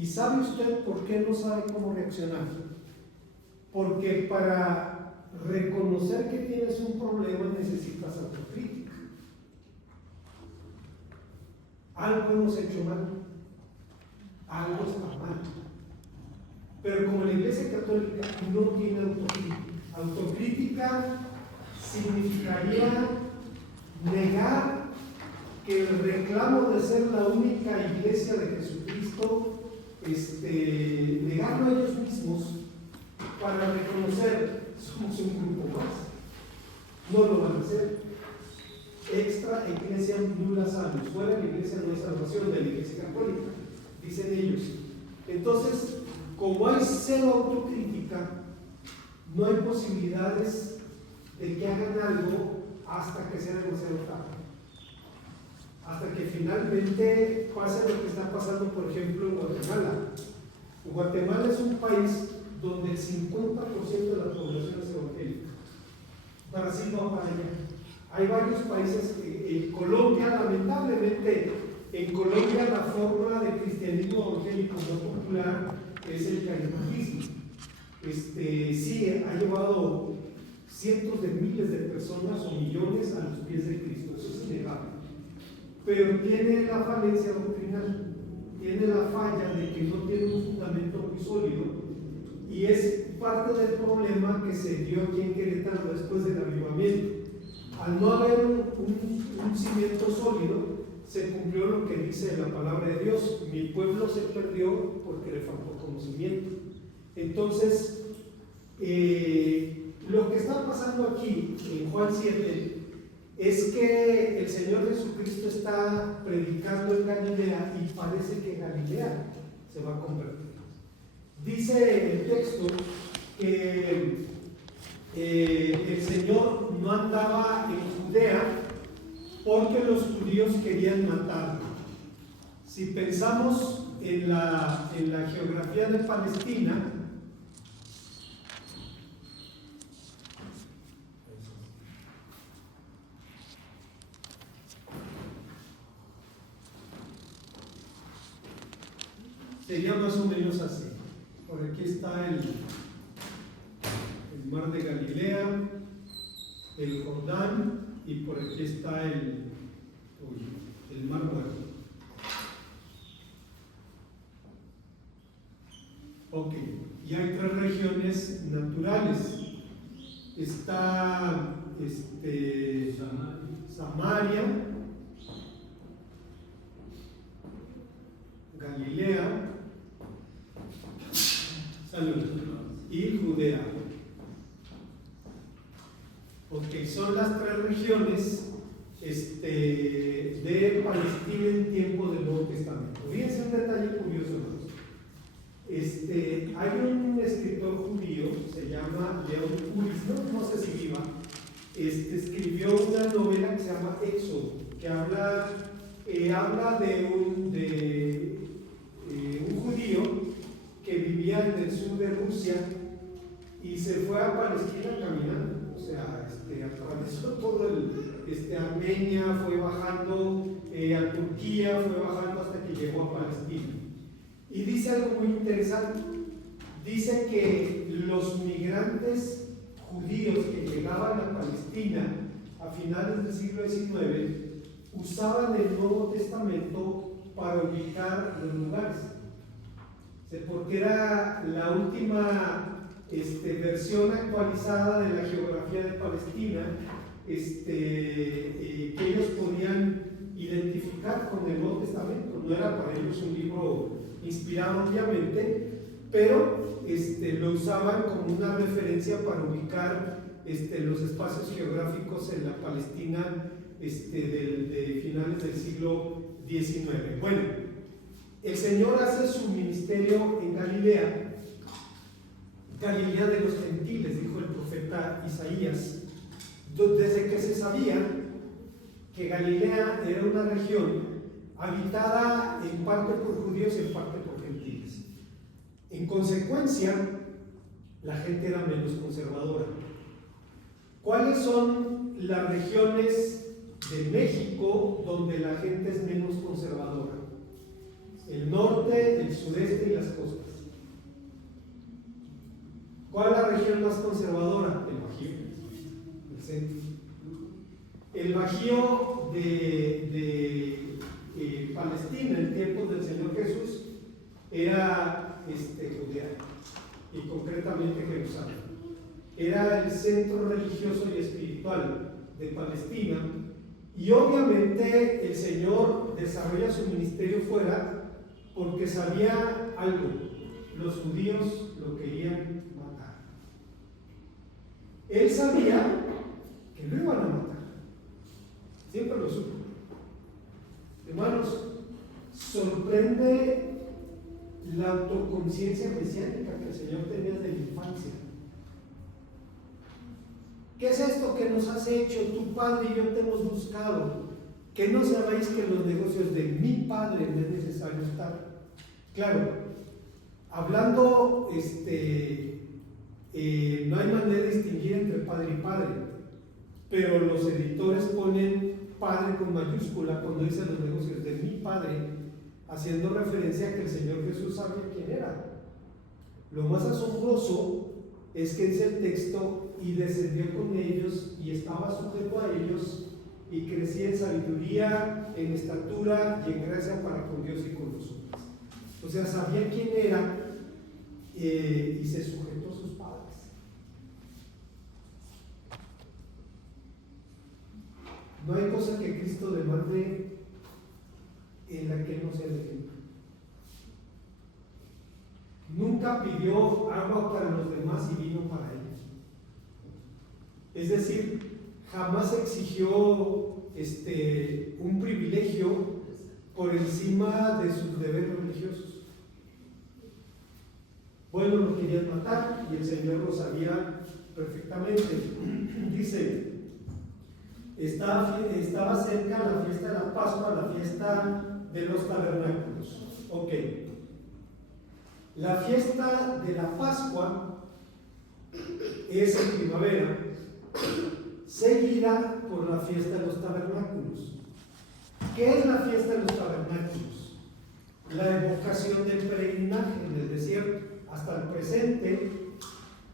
¿Y sabe usted por qué no sabe cómo reaccionar? Porque para reconocer que tienes un problema necesitas autocrítica. Algo hemos hecho mal, algo está mal. Pero como la Iglesia Católica no tiene autocrítica significaría negar que el reclamo de ser la única iglesia de Jesucristo, negarlo a ellos mismos para reconocer somos un grupo más. No lo van a hacer. Extra iglesia nulla salus. Fuera de la iglesia no hay salvación, de la Iglesia Católica, dicen ellos. Entonces, como hay cero autocrítica, no hay posibilidades de que hagan algo hasta que sea demasiado tarde. Hasta que finalmente pase lo que está pasando, por ejemplo, en Guatemala. Guatemala es un país donde el 50% de la población es evangélica. Brasil va para allá. Hay varios países, en Colombia, lamentablemente, en Colombia la forma de cristianismo evangélico no popular es el carismatismo. Sí, ha llevado cientos de miles de personas o millones a los pies de Cristo, eso es innegable. Pero tiene la falencia doctrinal, tiene la falla de que no tiene un fundamento muy sólido, y es parte del problema que se dio aquí en Querétaro después del avivamiento. Al no haber un cimiento sólido, se cumplió lo que dice la palabra de Dios: mi pueblo se perdió porque le faltó conocimiento. Entonces, lo que está pasando aquí en Juan 7 es que el Señor Jesucristo está predicando en Galilea y parece que Galilea se va a convertir. Dice el texto que el Señor no andaba en Judea porque los judíos querían matarlo. Si pensamos en la geografía de Palestina, sería más o menos así. Por aquí está el mar de Galilea, el Jordán, y por aquí está el mar Muerto. Ok, y hay tres regiones naturales. Está Samaria, Galilea, y Judea. Ok, son las tres regiones de Palestina en tiempo del Nuevo Testamento. Fíjense un detalle curioso, hermanos. Hay un escritor judío, se llama León Uris, no sé si viva, escribió una novela que se llama Éxodo, que habla de un judío que vivía en el sur de Rusia y se fue a Palestina caminando. O sea, atravesó todo Armenia, fue bajando a Turquía, fue bajando hasta que llegó a Palestina. Y dice algo muy interesante. Dice que los migrantes judíos que llegaban a Palestina a finales del siglo XIX usaban el Nuevo Testamento para ubicar los lugares. Porque era la última versión actualizada de la geografía de Palestina, que ellos podían identificar con el Nuevo Testamento. No era para ellos un libro inspirado, obviamente, pero lo usaban como una referencia para ubicar los espacios geográficos en la Palestina de finales del siglo XIX. Bueno, el Señor hace su ministerio en Galilea, Galilea de los gentiles, dijo el profeta Isaías, desde que se sabía que Galilea era una región habitada en parte por judíos y en parte por gentiles. En consecuencia, la gente era menos conservadora. ¿Cuáles son las regiones de México donde la gente es menos conservadora? El norte, el sureste y región más conservadora? El Bajío, el centro. El Bajío de Palestina en tiempos del Señor Jesús era Judea, y concretamente Jerusalén. Era el centro religioso y espiritual de Palestina, y obviamente el Señor desarrolla su ministerio fuera porque sabía algo: los judíos lo querían matar. Él sabía que lo iban a matar, siempre lo supo. Hermanos, sorprende la autoconciencia mesiánica que el Señor tenía desde la infancia. ¿Qué es esto que nos has hecho? Tu padre y yo te hemos buscado. ¿Que no sabéis que en los negocios de mi padre no es necesario estar? Claro, hablando, no hay manera de distinguir entre padre y padre, pero los editores ponen padre con mayúscula cuando dicen los negocios de mi padre, haciendo referencia a que el Señor Jesús sabía quién era. Lo más asombroso es que dice el texto: y descendió con ellos y estaba sujeto a ellos y crecía en sabiduría, en estatura y en gracia para con Dios y con los hombres. O sea, sabía quién era y se sujetó a sus padres. No hay cosa que Cristo demande en la que no sea defendido. Nunca pidió agua para los demás y vino para ellos. Es decir, jamás exigió un privilegio por encima de sus deberes religiosos. Bueno, lo querían matar y el Señor lo sabía perfectamente. Dice: estaba cerca la fiesta de la Pascua, la fiesta de los tabernáculos. Ok. La fiesta de la Pascua es en primavera, seguida por la fiesta de los tabernáculos. ¿Qué es la fiesta de los tabernáculos? La evocación del peregrinaje en el desierto. Hasta el presente,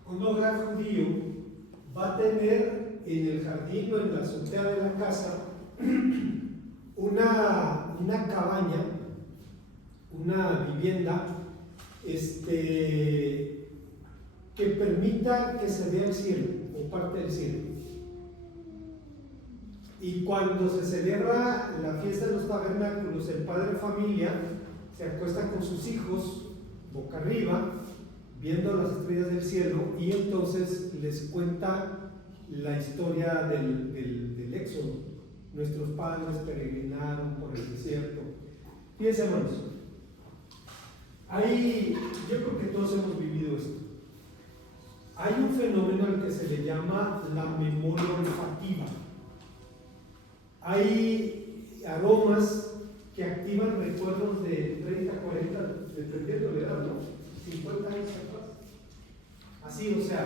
un hogar judío va a tener en el jardín o en la azotea de la casa una cabaña, una vivienda que permita que se vea el cielo o parte del cielo. Y cuando se celebra la fiesta de los tabernáculos, el padre de familia se acuesta con sus hijos boca arriba, viendo las estrellas del cielo, y entonces les cuenta la historia del éxodo. Nuestros padres peregrinaron por el desierto. Fíjense, hermanos, yo creo que todos hemos vivido esto. Hay un fenómeno al que se le llama la memoria olfativa. Hay aromas que activan recuerdos de 30, 40, dependiendo de la edad, ¿no? 50 años atrás. Así, o sea,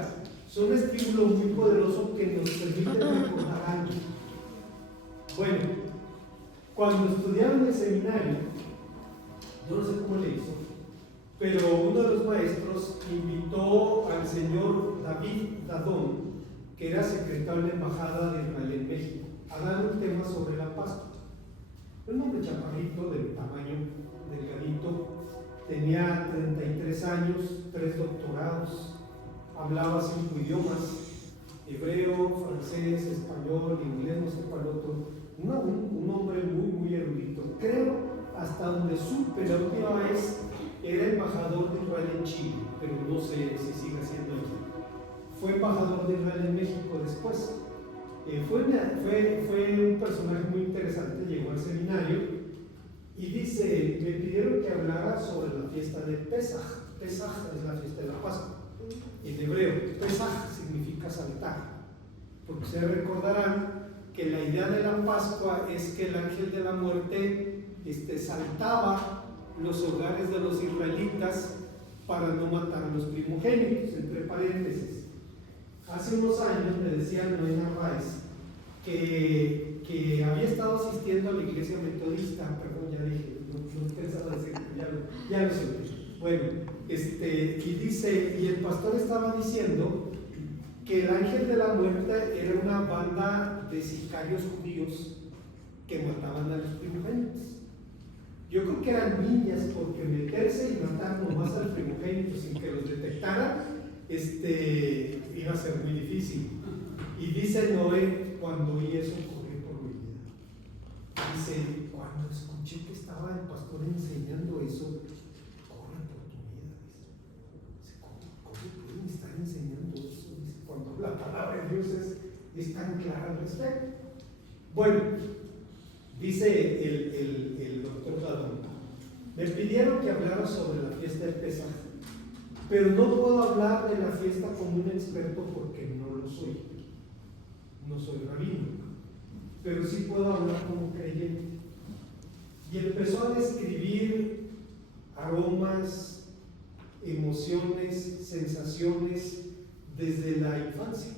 son estímulos muy poderosos que nos permiten recordar algo. Bueno, cuando estudiaron en el seminario, yo no sé cómo le hizo, pero uno de los maestros invitó al señor David Dadón, que era secretario de la Embajada de Israel en México, a dar un tema sobre la Pascua. Un hombre chaparrito, de tamaño delgadito, tenía 33 años, 3 doctorados, hablaba 5 idiomas: hebreo, francés, español, inglés, no sé cuál otro. Un hombre muy, muy erudito. Creo, hasta donde supe la última vez, era embajador de Israel en Chile, pero no sé si sigue siendo allí. Fue embajador de Israel en México después. Fue un personaje muy interesante. Llegó al seminario y dice: me pidieron que hablara sobre la fiesta de Pesaj. Pesaj es la fiesta de la Pascua. En hebreo, Pesaj significa saltar, porque ustedes recordarán que la idea de la Pascua es que el ángel de la muerte saltaba los hogares de los israelitas para no matar a los primogénitos. Entre paréntesis, hace unos años me decía Noé Narváez que había estado asistiendo a la iglesia metodista. Perdón, ya dije, no pensaba decir, ya lo sé. Bueno, y dice, y el pastor estaba diciendo que el ángel de la muerte era una banda de sicarios judíos que mataban a los primogénitos. Yo creo que eran niñas, porque meterse y matar nomás al primogénito sin que los detectaran, iba a ser muy difícil. Y dice Noé, cuando oí eso, corrí por mi vida. Dice, cuando escuché que estaba el pastor enseñando eso, corre por tu vida. Dice, ¿cómo pueden estar enseñando eso? Dice, cuando la palabra de Dios es tan clara al respecto. Bueno, dice el doctor Dadón, me pidieron que hablara sobre la fiesta de Pesaj, pero no puedo hablar de la fiesta como un experto porque no lo soy. No soy rabino, pero sí puedo hablar como creyente. Y empezó a describir aromas, emociones, sensaciones desde la infancia.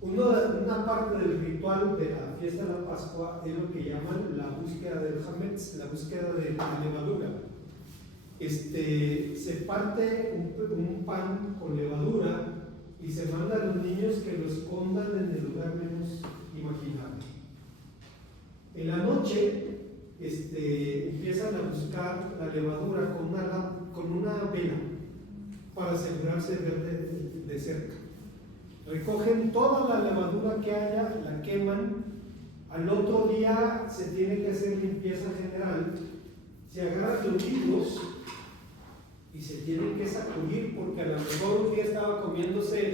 Una parte del ritual de la fiesta de la Pascua es lo que llaman la búsqueda del hametz, la búsqueda de la levadura. Se parte un pan con levadura y se manda a los niños que lo escondan en el lugar menos imaginable. En la noche empiezan a buscar la levadura con una vela para asegurarse de ver de cerca. Recogen toda la levadura que haya, la queman. Al otro día se tiene que hacer limpieza general. Se agarran los higos y se tienen que sacudir, porque a lo mejor un día estaba comiéndose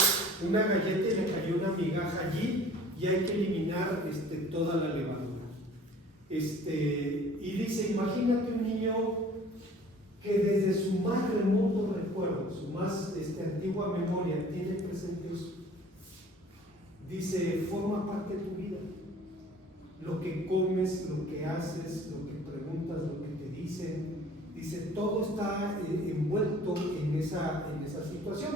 una galleta y le cayó una migaja allí y hay que eliminar toda la levadura. Y dice, imagínate un niño que desde su más remoto recuerdo, su más antigua memoria, tiene presente eso. Dice, forma parte de tu vida. Lo que comes, lo que haces, lo que preguntas, lo que te dicen. Dice, todo está envuelto en esa situación.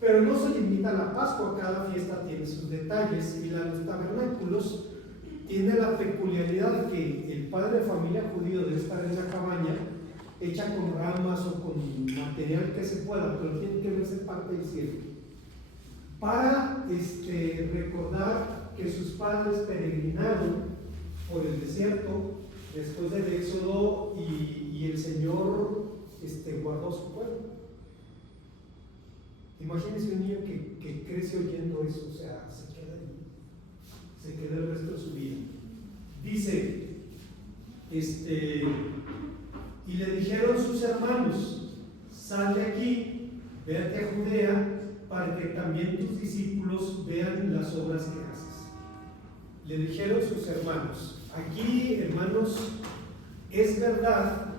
Pero no se limita a la Pascua, cada fiesta tiene sus detalles, y la de los tabernáculos tiene la peculiaridad de que el padre de familia judío debe estar en la cabaña, hecha con ramas o con material que se pueda, pero tiene que verse parte del cielo, para recordar que sus padres peregrinaron por el desierto después del éxodo y el Señor guardó su pueblo. Imagínense un niño que crece oyendo eso, o sea, se queda ahí, se queda el resto de su vida. Dice, y le dijeron sus hermanos, sal de aquí, vete a Judea, para que también tus discípulos vean las obras que haces. Le dijeron sus hermanos. Aquí, hermanos, es verdad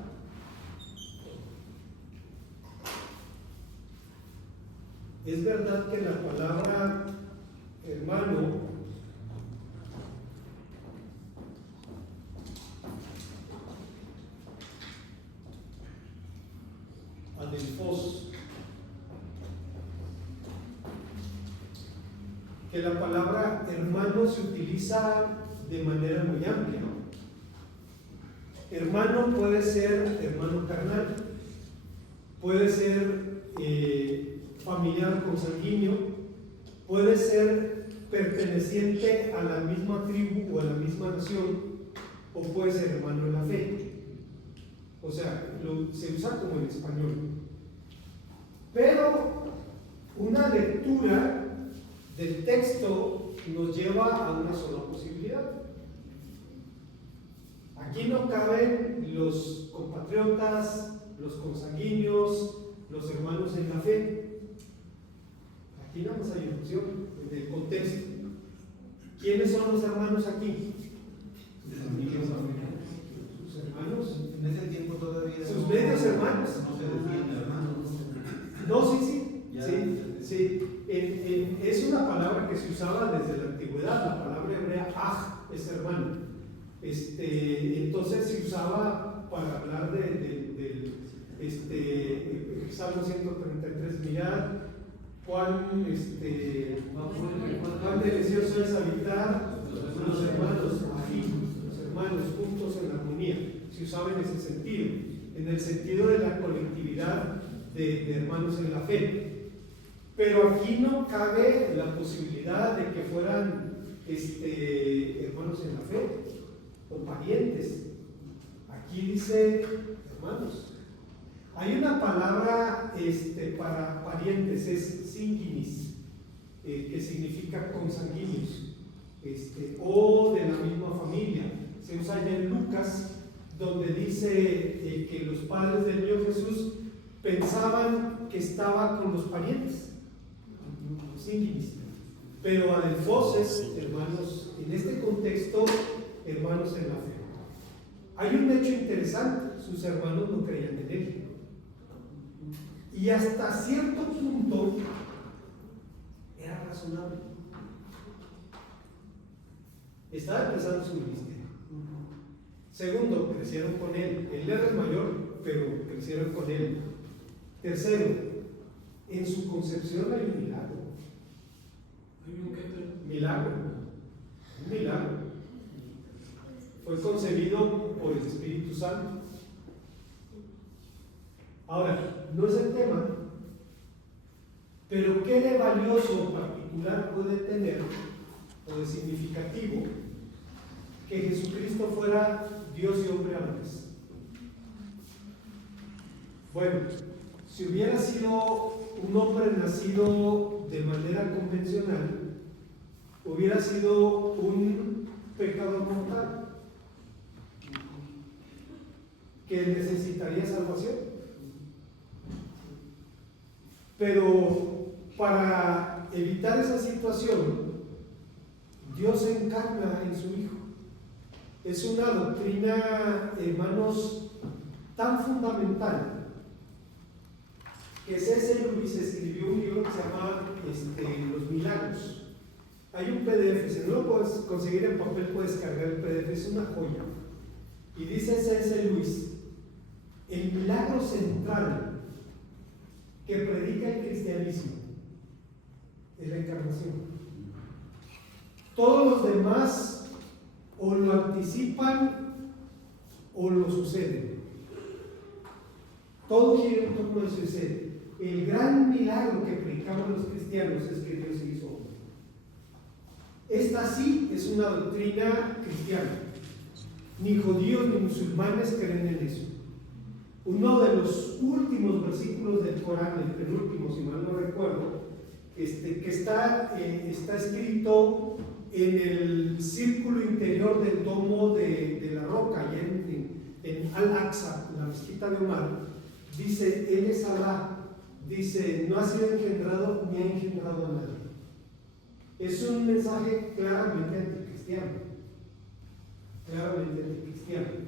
que la palabra hermano adelfos, que la palabra hermano se utiliza de manera muy amplia. Hermano puede ser hermano carnal, puede ser familiar consanguíneo, puede ser perteneciente a la misma tribu o a la misma nación, o puede ser hermano en la fe. O sea, se usa como en español. Pero una lectura del texto nos lleva a una sola posibilidad. Aquí no caben los compatriotas, los consanguíneos, los hermanos en la fe. Aquí nada más hay opción en el contexto. ¿Quiénes son los hermanos aquí? Sus hermanos. En ese tiempo todavía. Sus medios hermanos. No se decían hermanos. No, sí. Ya, Sí. Es una palabra que se usaba desde la antigüedad. La palabra hebrea aj es hermano. Entonces se usaba para hablar del Salmo 133, mirad cuán delicioso es habitar los hermanos afines, los hermanos juntos en armonía. Se usaba en ese sentido, en el sentido de la colectividad de hermanos en la fe. Pero aquí no cabe la posibilidad de que fueran hermanos en la fe o parientes. Aquí dice hermanos. Hay una palabra para parientes, es sínguinis, que significa consanguíneos, o de la misma familia. Se usa ya en Lucas, donde dice que los padres del niño Jesús pensaban que estaba con los parientes, sínguinis. Pero adelfoses, hermanos, en este contexto, hermanos en la fe. Hay un hecho interesante: sus hermanos no creían en él. Y hasta cierto punto era razonable. Estaba empezando su ministerio. Segundo, crecieron con él. Él era el mayor, pero crecieron con él. Tercero, en su concepción hay un milagro. Milagro. Un milagro. Fue concebido por el Espíritu Santo. Ahora, no es el tema, pero ¿qué de valioso particular puede tener, o de significativo, que Jesucristo fuera Dios y hombre a la vez? Bueno, si hubiera sido un hombre nacido de manera convencional, hubiera sido un pecador mortal que necesitaría salvación. Pero para evitar esa situación, Dios se encarna en su Hijo. Es una doctrina, hermanos, tan fundamental que C.S. Lewis escribió un libro que se llama Los Milagros. Hay un PDF, si no lo puedes conseguir en papel, puedes cargar el PDF, es una joya. Y dice C.S. Lewis: el milagro central que predica el cristianismo es la encarnación. Todos los demás o lo anticipan o lo suceden. Todo gira en torno a eso. El gran milagro que predicaban los cristianos es que Dios se hizo hombre. Esta sí es una doctrina cristiana. Ni judíos ni musulmanes creen en eso. Uno de los últimos versículos del Corán, el penúltimo, si mal no recuerdo, que está escrito en el círculo interior del domo de la roca, y en Al-Aqsa, la mezquita de Omar, dice: Él es Alá, dice, no ha sido engendrado ni ha engendrado a nadie. Es un mensaje claramente anticristiano. Claramente anticristiano.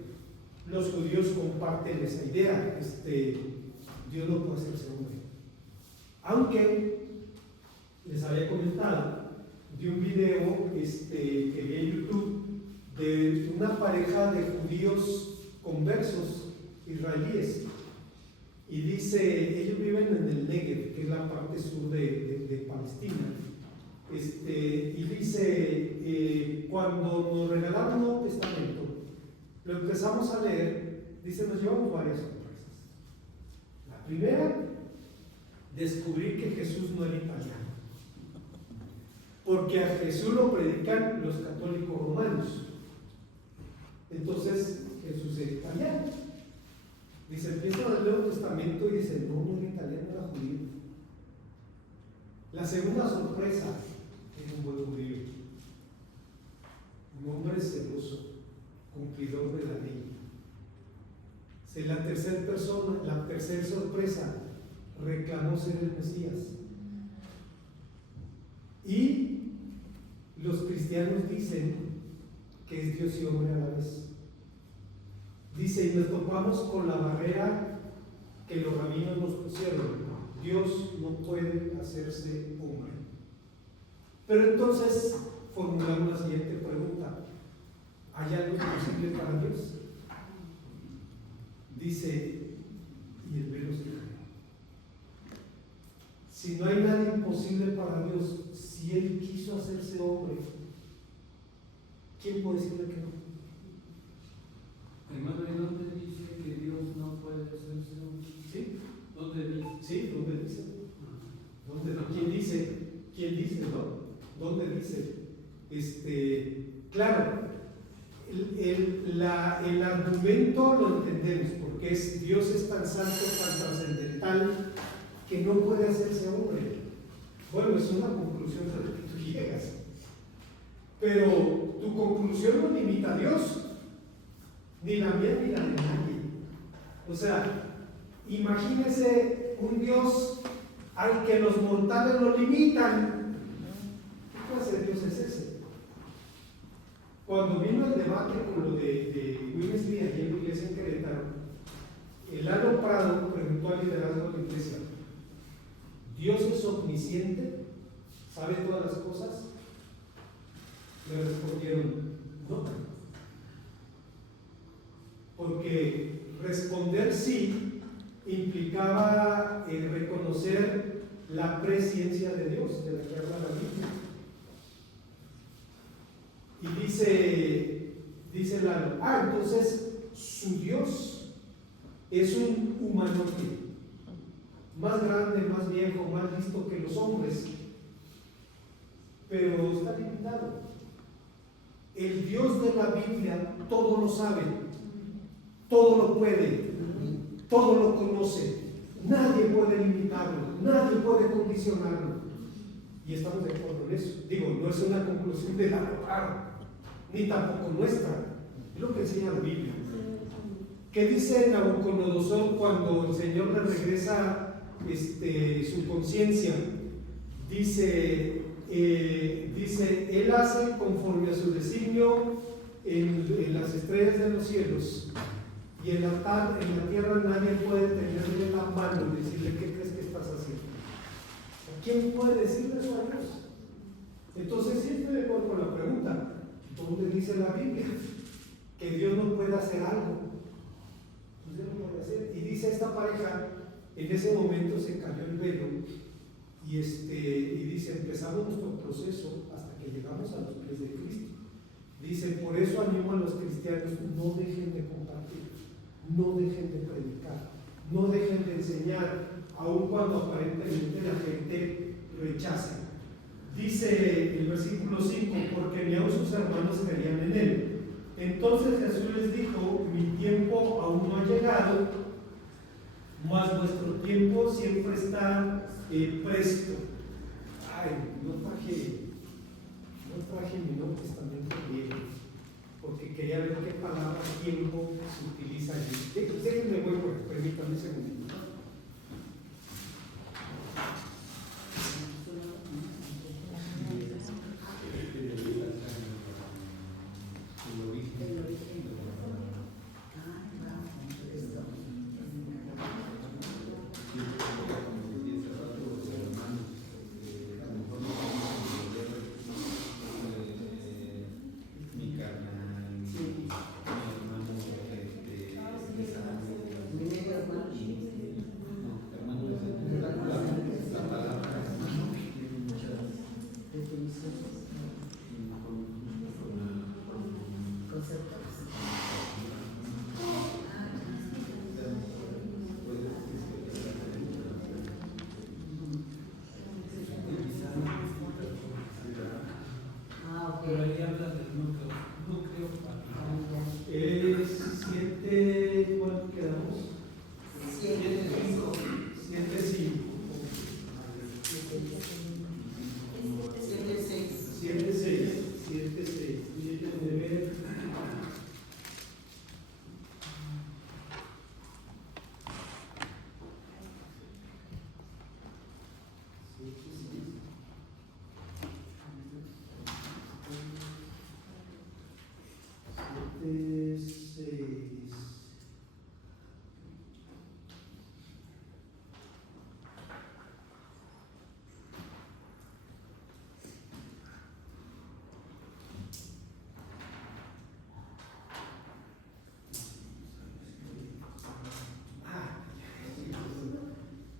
Los judíos comparten esa idea. Dios no puede hacerse hombre. Aunque les había comentado de un video que vi en YouTube de una pareja de judíos conversos israelíes, y dice, ellos viven en el Negev, que es la parte sur de Palestina, y dice, cuando nos regalaron el Nuevo Testamento, lo empezamos a leer, dice, nos llevamos varias sorpresas. La primera, descubrir que Jesús no era italiano, porque a Jesús lo predican los católicos romanos. Entonces Jesús era italiano. Dice, empieza el Nuevo Testamento y dice, no era italiano, era judío. La segunda sorpresa, era un buen judío, un hombre celoso, cumplidor de la ley. La tercera sorpresa, reclamó ser el Mesías. Y los cristianos dicen que es Dios y hombre a la vez. Dice, y nos topamos con la barrera que los rabinos nos pusieron: Dios no puede hacerse hombre. Pero entonces formulamos la siguiente pregunta: ¿hay algo imposible para Dios? Dice, y el velo se cae. Si no hay nada imposible para Dios, si Él quiso hacerse hombre, ¿quién puede decirle que no? Hermano, ¿y dónde dice que Dios no puede hacerse hombre? ¿Sí? ¿Dónde dice? lo entendemos, porque Dios es tan santo, tan trascendental, que no puede hacerse hombre. Bueno, es una conclusión a la que tú llegas. Pero tu conclusión no limita a Dios, ni la mía ni la de nadie. O sea, imagínese un Dios al que los mortales lo limitan. ¿Qué clase de Dios es ese? Cuando vino el debate con lo de Will Smith aquí en la iglesia en Querétaro, el Lalo Prado preguntó al liderazgo de la iglesia: ¿Dios es omnisciente? ¿Sabe todas las cosas? Le respondieron: no. Porque responder sí implicaba reconocer la presciencia de Dios, de la que habla la Biblia. Y dice Lalo: entonces su Dios es un humanoide, más grande, más viejo, más listo que los hombres, pero está limitado. El Dios de la Biblia todo lo sabe, todo lo puede, todo lo conoce. Nadie puede limitarlo, nadie puede condicionarlo. Y estamos de acuerdo en eso. Digo, no es una conclusión de la ni tampoco nuestra, es lo que enseña la Biblia. ¿Qué dice Nabucodonosor cuando el Señor le regresa su conciencia? Dice, Él hace conforme a su designio en las estrellas de los cielos, y en la tierra nadie puede tenerle la mano y decirle: ¿qué crees que estás haciendo? ¿Quién puede decirle eso a Dios? Entonces, sí estoy de acuerdo con la pregunta: ¿dónde dice la Biblia que Dios no puede hacer algo? Dios no puede hacer. Y dice esta pareja: en ese momento se cayó el velo, y dice: empezamos nuestro proceso hasta que llegamos a los pies de Cristo. Dice: por eso animo a los cristianos: no dejen de compartir, no dejen de predicar, no dejen de enseñar, aun cuando aparentemente la gente rechaza. Dice el versículo 5: porque ni aun sus hermanos creían en él. Entonces Jesús les dijo: mi tiempo aún no ha llegado, mas vuestro tiempo siempre está presto. No traje mi Nuevo Testamento griego, porque quería ver qué palabra tiempo se utiliza allí. Déjenme, permítanme un segundito. Pero ahí habla del núcleo familiar. 7, ¿cuánto quedamos? 7, 5. 7, 6. 7, 6. Déjenme ver.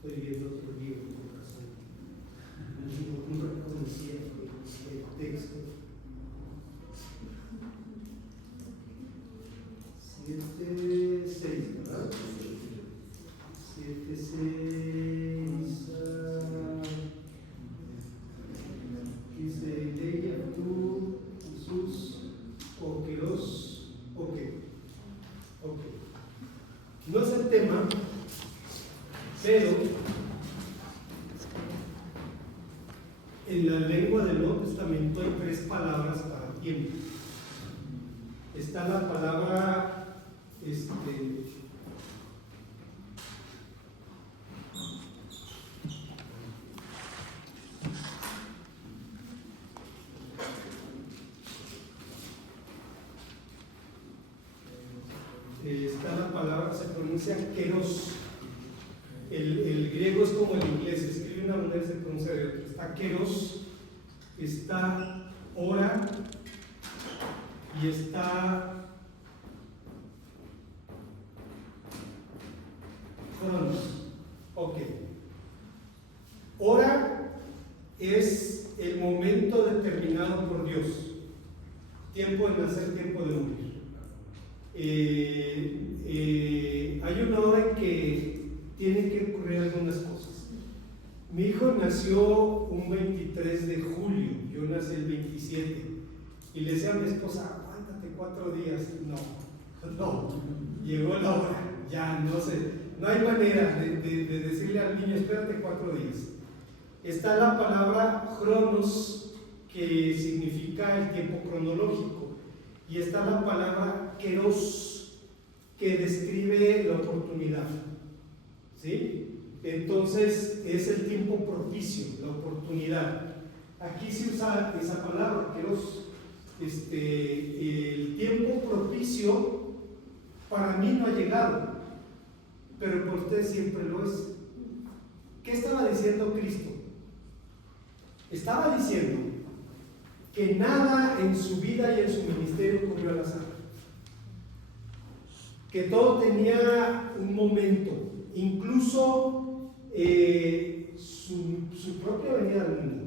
Estoy viendo otro libro, por razón. No reconocía el texto. 7, 6, ¿verdad? 7, 6. Dice: ella, tú, Jesús, o Quirós, ok. No es el tema, pero en la lengua del Nuevo Testamento hay 3 palabras para tiempo. Está la palabra se pronuncia keros. El griego es como el inglés, se escribe de una manera y se pronuncia de otra. Está keros, está hora y está cronos. Ok. Hora es el momento determinado por Dios. Tiempo de nacer, tiempo de morir. Hay una hora en que tienen que ocurrir algunas cosas. Mi hijo nació un 23 de julio, yo nací el 27, y le decía a mi esposa, aguántate 4 días. No, llegó la hora, ya no sé, no hay manera de decirle al niño, espérate 4 días. Está la palabra cronos, que significa el tiempo cronológico, y está la palabra keros, que describe la oportunidad. ¿Sí? Entonces es el tiempo propicio, la oportunidad. Aquí se usa esa palabra, keros. El tiempo propicio para mí no ha llegado, pero por usted siempre lo es. ¿Qué estaba diciendo Cristo? Estaba diciendo que nada en su vida y en su ministerio ocurrió al azar, que todo tenía un momento, incluso su propia venida al mundo.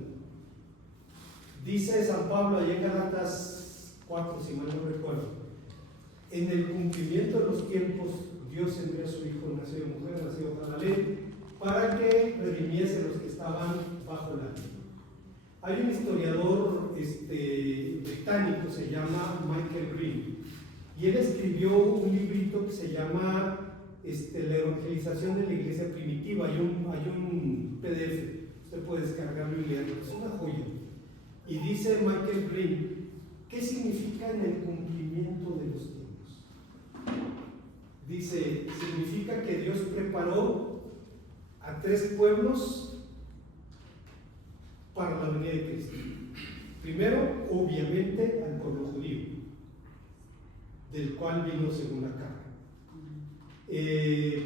Dice San Pablo allá en Gálatas 4, si mal no recuerdo, en el cumplimiento de los tiempos Dios envió a su Hijo, nacido de mujer, nacido bajo la ley, para que redimiese a los que estaban bajo la ley. Hay un historiador británico, se llama Michael Green, y él escribió un librito que se llama La evangelización de la iglesia primitiva. Hay un PDF, usted puede descargarlo y leerlo, es una joya. Y dice Michael Green, ¿qué significa en el cumplimiento de los tiempos? Dice, significa que Dios preparó a 3 pueblos para la venida de Cristo. Primero, obviamente, al pueblo judío, del cual vino según la carne.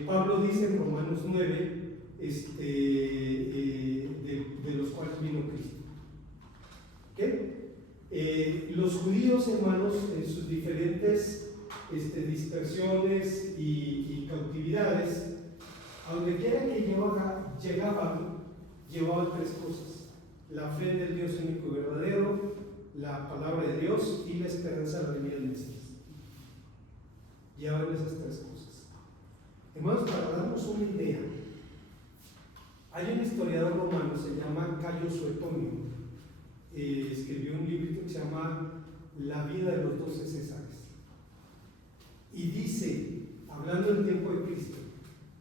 Pablo dice en Romanos 9, de los cuales vino Cristo. ¿Qué? Los judíos, hermanos, en sus diferentes dispersiones y cautividades, a donde quiera que llegaban 3 cosas: la fe en el Dios único y verdadero, la palabra de Dios y la esperanza de la venida del Mesías. Llevaban esas 3 cosas. Hermanos, para darnos una idea, hay un historiador romano, se llama Cayo Suetonio, escribió un libro que se llama La vida de los 12 Césares, y dice, hablando del tiempo de Cristo,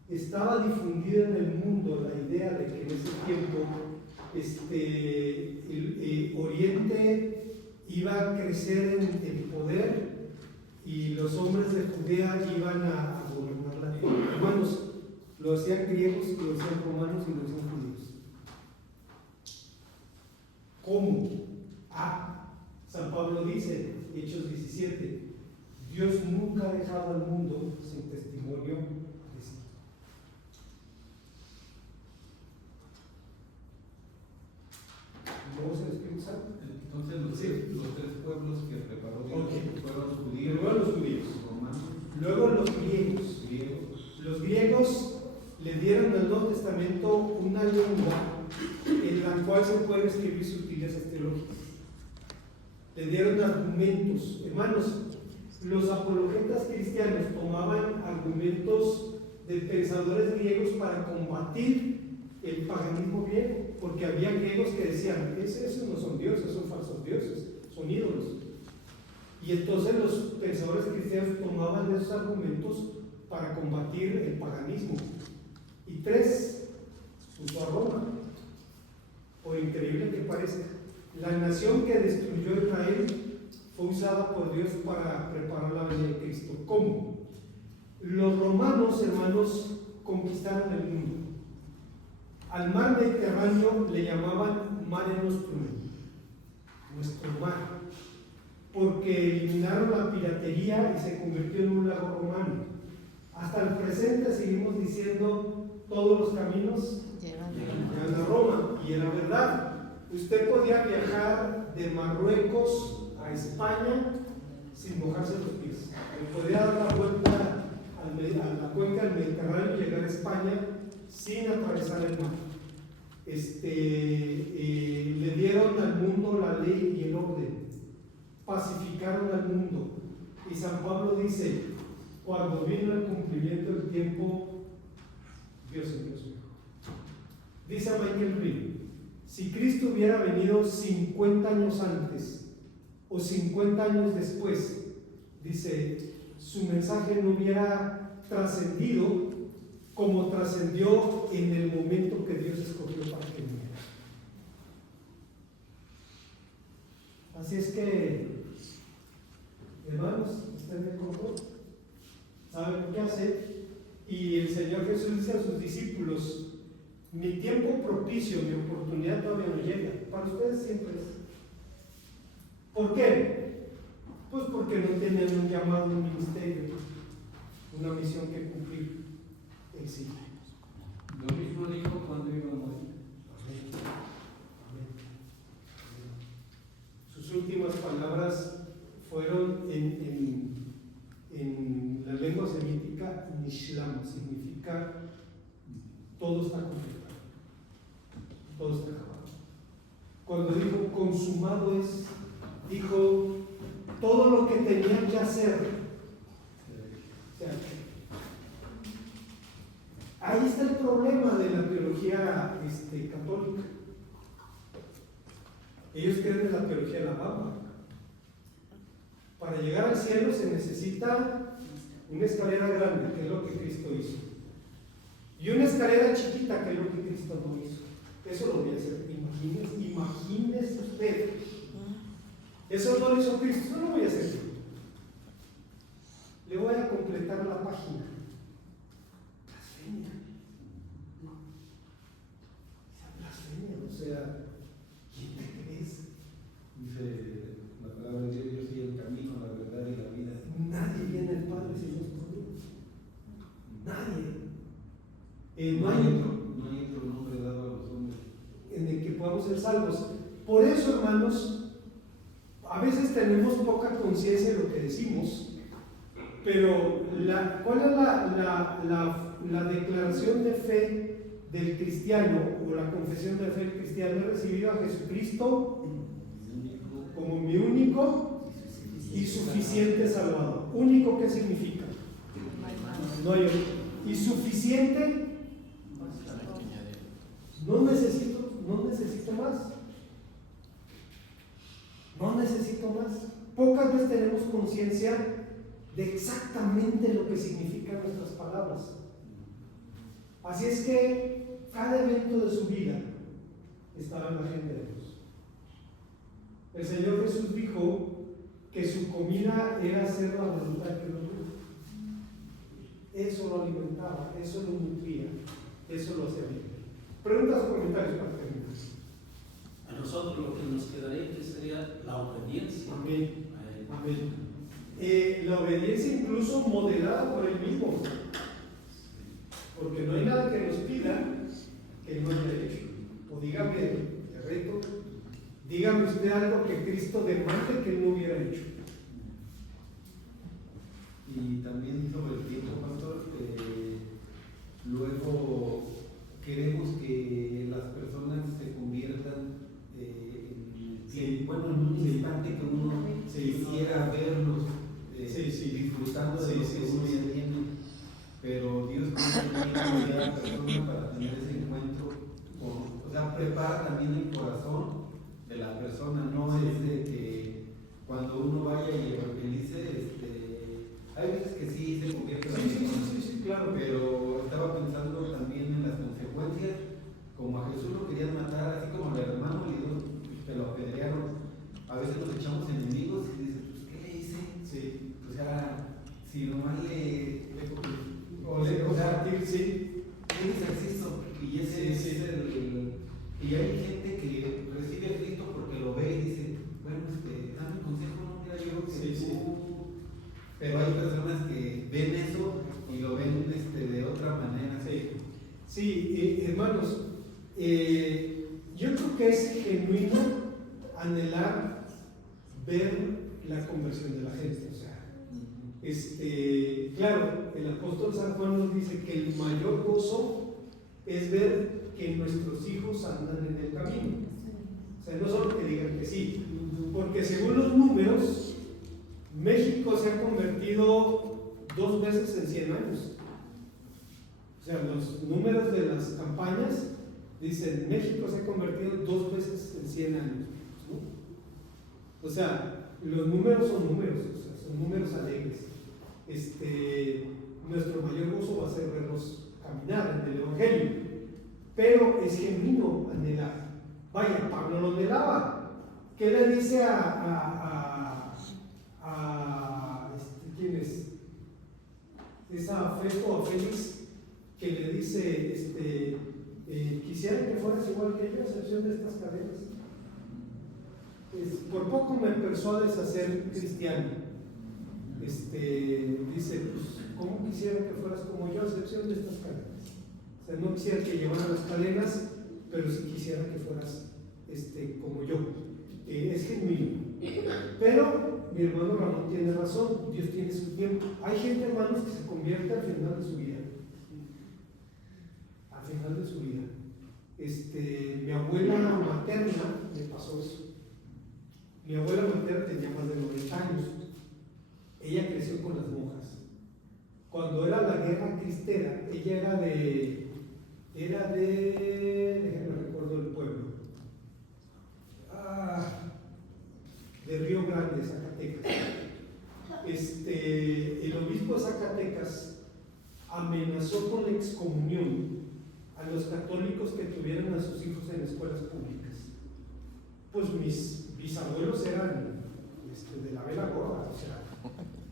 estaba difundida en el mundo la idea de que en ese tiempo Oriente iba a crecer en poder y los hombres de Judea iban a gobernar la tierra. Hermanos, lo decían griegos, lo decían romanos y lo decían judíos. ¿Cómo? San Pablo dice, Hechos 17, Dios nunca ha dejado al mundo sin testimonio de sí. ¿Vamos al Espíritu Santo? Entonces los 3 pueblos que preparó Dios fueron los judíos. Luego los judíos. Romanos. Luego los griegos. Los griegos le dieron al Nuevo Testamento una lengua en la cual se pueden escribir sutilezas teológicas. Le dieron argumentos. Hermanos, los apologetas cristianos tomaban argumentos de pensadores griegos para combatir el paganismo griego, porque había griegos que decían, esos no son dioses, son falsos dioses, son ídolos. Y entonces los pensadores cristianos tomaban esos argumentos para combatir el paganismo. Y 3, usó a Roma, por increíble que parezca. La nación que destruyó a Israel fue usada por Dios para preparar la venida de Cristo. ¿Cómo? Los romanos, hermanos, conquistaron el mundo. Al mar Mediterráneo le llamaban Mare Nostrum, nuestro mar, porque eliminaron la piratería y se convirtió en un lago romano. Hasta el presente seguimos diciendo todos los caminos llegan a Roma, y era verdad. Usted podía viajar de Marruecos a España sin mojarse los pies. Podía dar la vuelta a la cuenca del Mediterráneo y llegar a España sin atravesar el mar. Le dieron al mundo la ley y el orden, pacificaron al mundo. Y San Pablo dice: cuando vino el cumplimiento del tiempo, Dios envió su Hijo. Dice Michael Reed: si Cristo hubiera venido 50 años antes o 50 años después, dice, su mensaje no hubiera trascendido como trascendió en el momento que Dios escogió para que viniera. Así es que, hermanos, ¿están de acuerdo? ¿Saben qué hacer? Y el Señor Jesús dice a sus discípulos: mi tiempo propicio, mi oportunidad todavía no llega. Para ustedes siempre es. ¿Por qué? Pues porque no tienen un llamado, un ministerio, una misión que cumplir. Exige. Lo mismo dijo cuando iba a morir. Amén. Amén. Sus últimas palabras fueron en la lengua semítica, nishlam, significa todo está completado, todo está acabado. Cuando dijo consumado es, dijo todo lo que tenían que hacer. O sea, ahí está el problema de la teología católica. Ellos creen en la teología de la Bamba. Para llegar al cielo se necesita una escalera grande, que es lo que Cristo hizo, y una escalera chiquita, que es lo que Cristo no hizo. Eso lo voy a hacer. Imagínese usted. Eso no lo hizo Cristo, eso no lo voy a hacer yo. Le voy a completar la página. Blasfemia. Blasfemia, o sea, ¿quién te crees? Dice la palabra de Dios: yo soy el camino, la verdad y la vida. Nadie viene al Padre si no es por Dios. Nadie. No hay otro nombre dado a los hombres en el que podamos ser salvos. Por eso, hermanos, a veces tenemos poca conciencia de lo que decimos, pero ¿cuál es la declaración de fe del cristiano, o la confesión de fe del cristiano? He recibido a Jesucristo como mi único y suficiente Salvador. ¿Único qué significa? No hay otro. ¿Y suficiente? No necesito más. No necesito más. Pocas veces tenemos conciencia de exactamente lo que significan nuestras palabras. Así es que cada evento de su vida estaba en la agenda de Dios. El Señor Jesús dijo que su comida era hacer la voluntad de Dios. Eso lo alimentaba, eso lo nutría, eso lo hacía bien. Preguntas o comentarios para terminar. A nosotros lo que nos quedaría que sería la obediencia. Amén. Amén. La obediencia incluso modelada por Él mismo. Porque no hay nada que nos pida que no haya hecho. O dígame, te reto, dígame usted algo que Cristo demande que no hubiera hecho. Y también sobre el tiempo, pastor, luego queremos que las personas se conviertan en un instante que uno quisiera verlos disfrutando de lo que uno ya tiene, pero Dios tiene que a la persona para tener ese encuentro, o sea, prepara también el corazón de la persona, no es de que cuando uno vaya y evangelice, hay veces que sí se convierte en Ángel, sí. tienes acceso. Y ese es y hay gente que recibe a Cristo porque lo ve y dice, bueno, dame consejo, no, mira, yo creo que Sí, tú. Pero hay personas que ven eso y lo ven de otra manera. Sí, hermanos, yo creo que es genuino anhelar ver la conversión de la gente. O sea, claro, el apóstol San Juan nos dice que el mayor gozo es ver que nuestros hijos andan en el camino. O sea, no solo que digan que sí, porque según los números, México se ha convertido 2 veces en 100 años. O sea, los números de las campañas dicen México se ha convertido 2 veces en 100 años, ¿no? O sea, los números son números, o sea, son números alegres. Nuestro mayor gozo va a ser verlos caminar en el Evangelio, pero es genuino anhelar. Vaya, Pablo lo anhelaba. ¿Qué le dice ¿quién es? Es a Festo o a Félix, que le dice, quisiera que fueras igual que yo, a excepción de estas cadenas. Por poco me persuades a ser cristiano. Dice, pues, ¿cómo quisiera que fueras como yo, a excepción de estas cadenas? O sea, no quisiera que llevaran las cadenas, pero sí quisiera que fueras como yo. Es genuino. Pero mi hermano Ramón tiene razón, Dios tiene su tiempo. Hay gente, hermanos, que se convierte al final de su vida. Al final de su vida. Mi abuela materna me pasó eso. Mi abuela materna tenía más de 90 años. Ella creció con las monjas. Cuando era la guerra cristera, ella déjenme recuerdo el pueblo. De Río Grande, Zacatecas. El obispo de Zacatecas amenazó con la excomunión a los católicos que tuvieran a sus hijos en escuelas públicas. Pues mis bisabuelos eran de la vela gorda, o sea,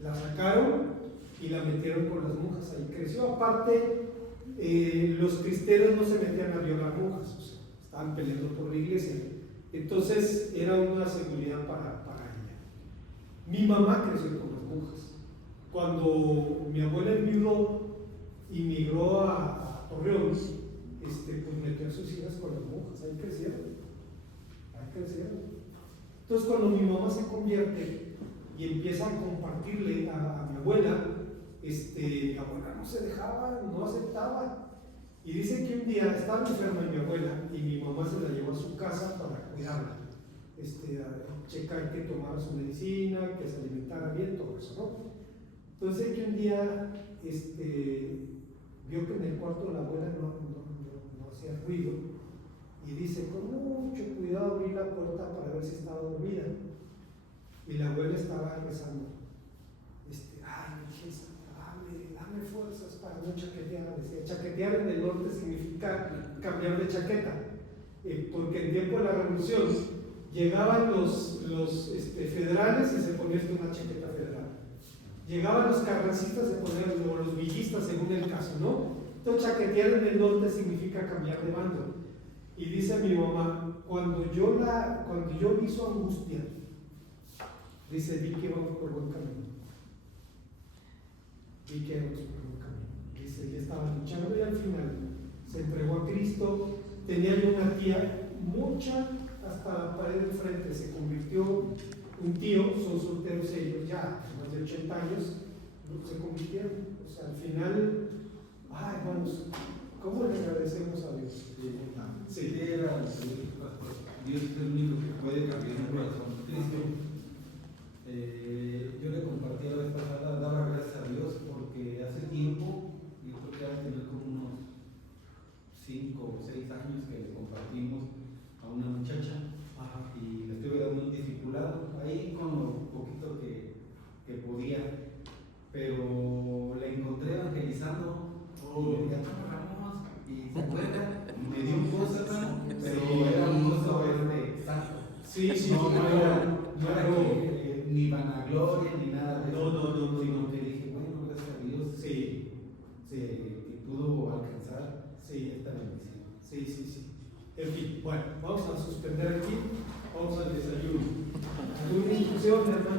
la sacaron y la metieron con las monjas, ahí creció. Aparte, los cristeros no se metían a violar monjas, o sea, estaban peleando por la iglesia. Entonces era una seguridad para ella. Mi mamá creció con las monjas. Cuando mi abuela enviudó y migró a Torreón, pues metió a sus hijas con las monjas, ahí crecieron. Entonces cuando mi mamá se convierte y empieza a compartirle a mi abuela, mi abuela no se dejaba, no aceptaba. Y dice que un día estaba enferma mi abuela y mi mamá se la llevó a su casa para cuidarla, a checar que tomara su medicina, que se alimentara bien, todo eso, ¿no? Entonces que un día vio que en el cuarto de la abuela no hacía ruido y dice, con mucho cuidado abrí la puerta para ver si estaba dormida y la abuela estaba rezando. Ay, Virgen, dame fuerzas para no chaquetear. Decía, chaquetear en el norte significa cambiar de chaqueta, porque en tiempo de la revolución llegaban los federales y se ponían una chaqueta federal, llegaban los carrancistas y se ponían, o los villistas según el caso, ¿no? Entonces chaquetear en el norte significa cambiar de bando. Y dice mi mamá, cuando yo vi su angustia, dice, vi que íbamos por buen camino. Dice, ella estaba luchando y al final se entregó a Cristo. Tenía yo una tía, mucha, hasta la pared del frente, se convirtió. Un tío, son solteros ellos ya, más de 80 años, se convirtieron. O sea, al final, hermanos, ¿cómo le agradecemos a Dios? Sí, Dios es el único que puede cambiar un corazón triste. Yo le compartí la vez pasada, daba gracias a Dios porque hace tiempo, yo creo que ha tenido como unos 5 o 6 años que le compartimos a una muchacha. Y le estuve dando un discipulado ahí con lo poquito que podía, pero la encontré evangelizando. Ya trabajamos y se acuerda, me dio un gozo, pero era un gozo santo. Sí, No era ni vanagloria ni nada de eso. No. Sino que dije, bueno, gracias a Dios que pudo En fin, bueno, vamos a suspender aquí, vamos al desayuno. ¿Alguna instrucción, hermana?